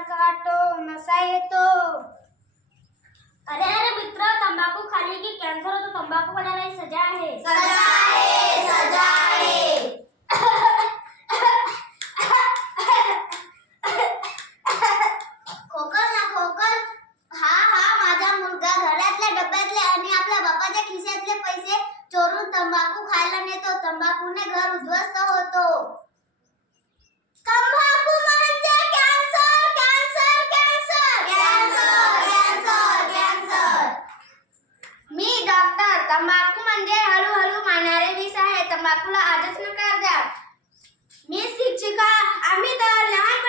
मार काटो नशा येतो। अरे अरे मित्र, तंबाकू खाने की कैंसर हो तो तंबाकू बनाना ही सजा है। सजा है, सजा है। खोकल ना खोकल। हा माझा मुलगा घरातल्या डब्यातले आणि आपल्या बापाच्या खिशातले पैसे चोरून तंबाखू खायला नेतो। तंबाखूने घर उद्ध्वस्त होतो। तंबाखू म्हणजे cancer, cancer, cancer, cancer, cancer, cancer. मी डॉक्टर। तंबाखू म्हणजे हळूहळू मारणारे विष आहे। तंबाखूला आजच नकार द्या। मी शिक्षिका। आम्ही तर लहान